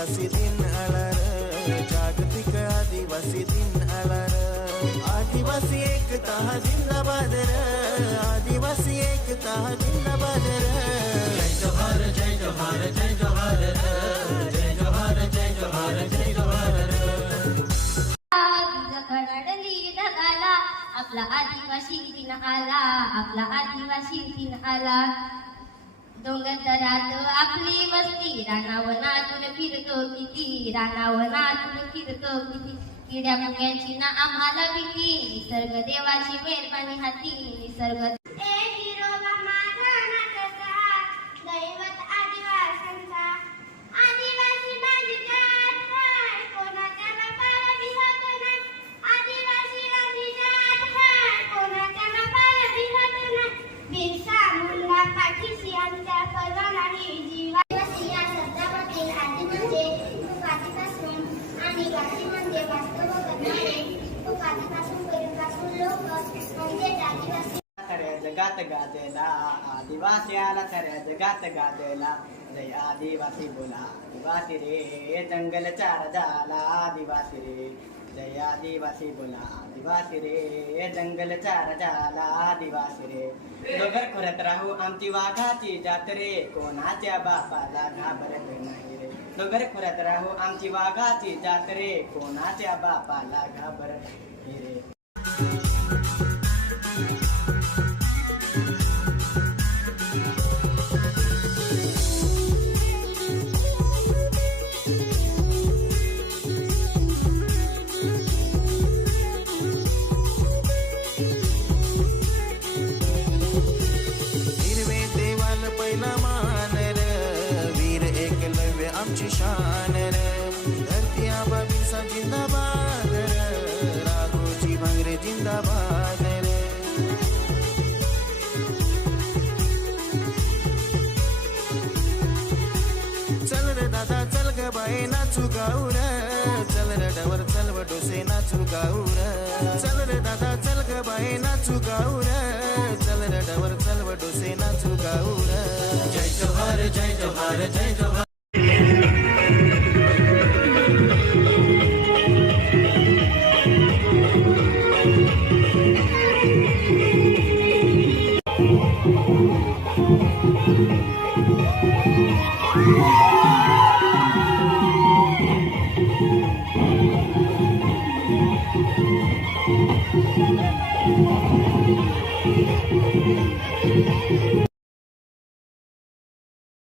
आदिवासी दिन आला र, जागतिक आदिवासी दिन आला र. आदिवासी एकता जिंदाबाद र, आदिवासी एकता जिंदाबाद र. जय जोहार जय जोहार जय जोहार र, जय जोहार जय जोहार जय जोहार र. खरडली ढगाला आपला आदिवासी दिन आला, आपला आदिवासी दिन आला. डोंगरात आपली वस्ती, रानावनातून फिरतो किती, रानावनातून फिरतो किती. किड्या मुंग्यांची ना आम्हाला भीती, निसर्ग देवाची मेहरबानी हाती. निसर्ग जगात गाजला आदिवासियाला साऱ्या जगात गाजला. जय आदिवासी बोला आदिवासी रे, जंगलचा राजाला आदिवासी रे. जय आदिवासी बोला आदिवासी रे, जंगलचा राजाला आदिवासी रे. डोंगर खोऱ्यात राहू आमची वाघाची जात्रे, कोणाच्या बापाला घाबरत नाही रे. डोंगर खोऱ्यात राहू आमची वाघाची जात्रे, कोणाच्या बापाला घाबरत नाही रे. आमची शान र, धरती आबा बिरसा जिंदाबाद र, राघोजी भांगरे जिंदाबाद र. चल रे दादा चल ग बाई नाचू गाऊ र, चल रे डवर चल व डोसे नाचू गाऊ र. चल रे दादा चल ग बाई नाचू गाऊ र, चल रे डवर चल व डोसे नाचू गाऊ र. जय जोहार जय जोहार जय जोहार.